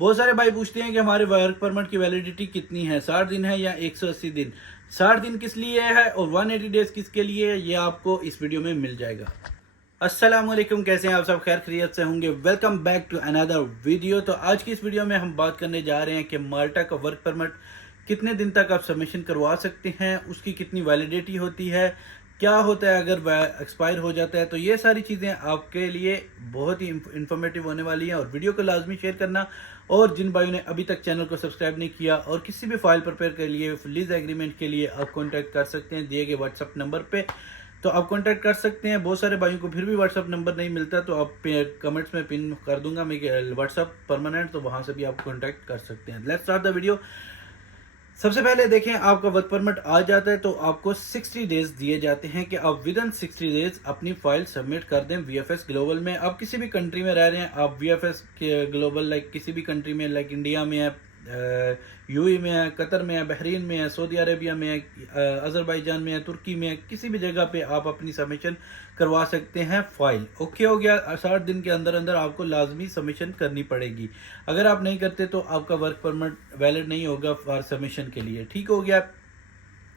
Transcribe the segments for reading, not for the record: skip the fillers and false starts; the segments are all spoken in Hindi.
बहुत सारे भाई पूछते हैं कि हमारे वर्क परमिट की वैलिडिटी कितनी है, 60 दिन है या 180 दिन। 60 दिन किस लिए है और 180 डेज किसके लिए है, ये आपको इस वीडियो में मिल जाएगा। अस्सलाम वालेकुम, कैसे हैं आप सब? खैर खैरियत से होंगे। Welcome back to another video. तो आज की इस वीडियो में हम बात करने जा रहे हैं कि माल्टा का वर्क परमिट कितने दिन तक आप सबमिशन करवा सकते हैं, उसकी कितनी वैलिडिटी होती है, क्या होता है अगर वह एक्सपायर हो जाता है। तो ये सारी चीज़ें आपके लिए बहुत ही इंफॉर्मेटिव होने वाली हैं और वीडियो को लाजमी शेयर करना। और जिन भाइयों ने अभी तक चैनल को सब्सक्राइब नहीं किया और किसी भी फाइल प्रिपेयर के लिए, लीज एग्रीमेंट के लिए आप कॉन्टैक्ट कर सकते हैं दिए गए व्हाट्सअप नंबर पे। तो आप कांटेक्ट कर सकते हैं। बहुत सारे भाइयों को फिर भी व्हाट्सअप नंबर नहीं मिलता, तो आप कमेंट्स में पिन कर दूंगा मैं व्हाट्सअप परमानेंट, तो वहां से भी आप कांटेक्ट कर सकते हैं। Let's start the video. सबसे पहले देखें, आपका वर्क परमिट आ जाता है तो आपको 60 डेज दिए जाते हैं कि आप विद इन 60 डेज अपनी फाइल सबमिट कर दें वीएफएस ग्लोबल में। आप किसी भी कंट्री में रह रहे हैं, आप वीएफएस के ग्लोबल लाइक किसी भी कंट्री में, लाइक इंडिया में है, यूएई में है, कतर में है, बहरीन में है, सऊदी अरेबिया में है, अजरबैजान में है, तुर्की में है, किसी भी जगह पे आप अपनी सबमिशन करवा सकते हैं फाइल। ओके हो गया। 60 दिन के अंदर अंदर आपको लाजमी सबमिशन करनी पड़ेगी। अगर आप नहीं करते तो आपका वर्क परमिट वैलिड नहीं होगा फॉर सबमिशन के लिए। ठीक हो गया।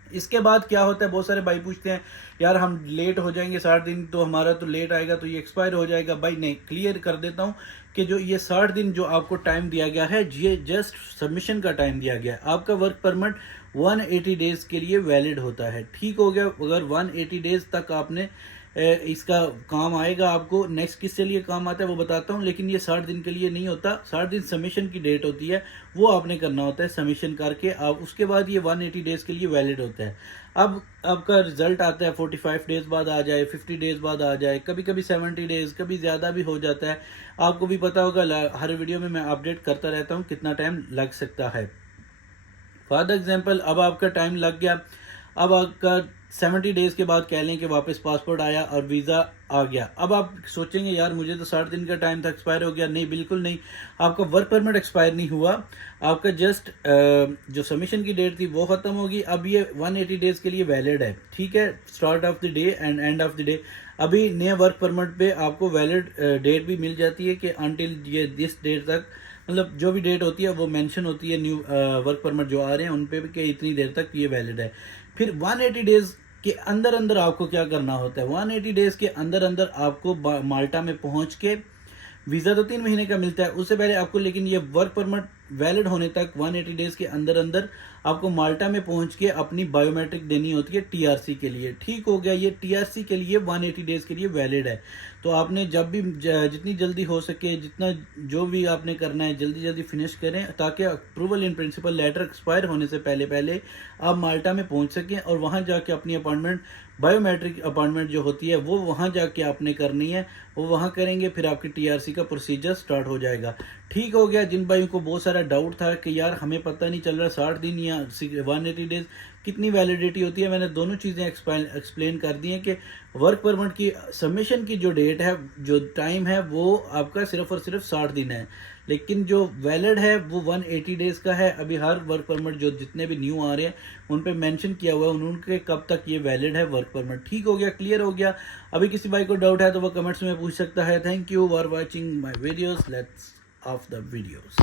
इसके बाद क्या होता है, बहुत सारे भाई पूछते हैं यार हम लेट हो जाएंगे, 60 दिन तो हमारा तो लेट आएगा तो ये एक्सपायर हो जाएगा। भाई नहीं, क्लियर कर देता हूं कि जो ये 60 दिन जो आपको टाइम दिया गया है, ये जस्ट सबमिशन का टाइम दिया गया है। आपका वर्क परमिट 180 डेज के लिए वैलिड होता है। ठीक हो गया। अगर 180 डेज तक आपने इसका काम आएगा, आपको नेक्स्ट किसके लिए काम आता है वो बताता हूँ, लेकिन ये 60 दिन के लिए नहीं होता। 60 दिन सबमिशन की डेट होती है, वो आपने करना होता है सबमिशन करके। आप उसके बाद ये 180 डेज के लिए वैलिड होता है। अब आपका रिजल्ट आता है 45 डेज बाद आ जाए, 50 डेज बाद आ जाए, कभी कभी 70 डेज, कभी ज़्यादा भी हो जाता है। आपको भी पता होगा, हर वीडियो में मैं अपडेट करता रहता हूँ कितना टाइम लग सकता है। फॉर एग्जाम्पल, अब आपका टाइम लग गया, अब आपका 70 डेज के बाद कह लें कि वापस पासपोर्ट आया और वीज़ा आ गया। अब आप सोचेंगे यार मुझे तो 60 दिन का टाइम था, एक्सपायर हो गया। नहीं, बिल्कुल नहीं। आपका वर्क परमिट एक्सपायर नहीं हुआ। आपका जस्ट जो सबमिशन की डेट थी वो ख़त्म होगी। अब ये 180 डेज के लिए वैलिड है। ठीक है, start of the day and end of the day. अभी नए वर्क परमिट पे आपको वैलिड डेट भी मिल जाती है कि अनटिल ये दिस डेट तक, मतलब जो भी डेट होती है वो मेंशन होती है न्यू वर्क परमिट जो आ रहे हैं उन पे भी कि इतनी देर तक ये वैलिड है। फिर 180 डेज के अंदर अंदर आपको क्या करना होता है, 180 डेज के अंदर अंदर आपको माल्टा में पहुंच के, वीज़ा तो 3 महीने का मिलता है उससे पहले आपको, लेकिन ये वर्क परमिट वैलिड होने तक 180 डेज के अंदर अंदर आपको माल्टा में पहुंच के अपनी बायोमेट्रिक देनी होती है टीआरसी के लिए। ठीक हो गया। ये टीआरसी के लिए 180 डेज के लिए वैलिड है। तो आपने जब भी जितनी जल्दी हो सके, जितना जो भी आपने करना है जल्दी जल्दी फिनिश करें, ताकि approval in principle letter expire होने से पहले पहले आप माल्टा में पहुंच सकें और वहां जाके अपनी अपॉइंटमेंट, बायोमेट्रिक अपॉइंटमेंट जो होती है वो वहां जाके आपने करनी है, वो वहां करेंगे, फिर आपकी टीआरसी का प्रोसीजर स्टार्ट हो जाएगा। ठीक हो गया। जिन भाइयों को बहुत सारा डाउट था कि यार हमें पता नहीं चल रहा 60 दिन या 180 डेज कितनी वैलिडिटी होती है, मैंने दोनों चीज़ें एक्सप्लेन कर दी हैं कि वर्क परमिट की सबमिशन की जो डेट है, जो टाइम है, वो आपका सिर्फ और सिर्फ 60 दिन है, लेकिन जो वैलिड है वो 180 डेज का है। अभी हर वर्क परमिट जो जितने भी न्यू आ रहे हैं उन पे मेंशन किया हुआ है उनके कब तक ये वैलिड है वर्क परमिट। ठीक हो गया, क्लियर हो गया। अभी किसी भाई को डाउट है तो वो कमेंट्स में पूछ सकता है। Thank you for watching my videos. Let's of the videos।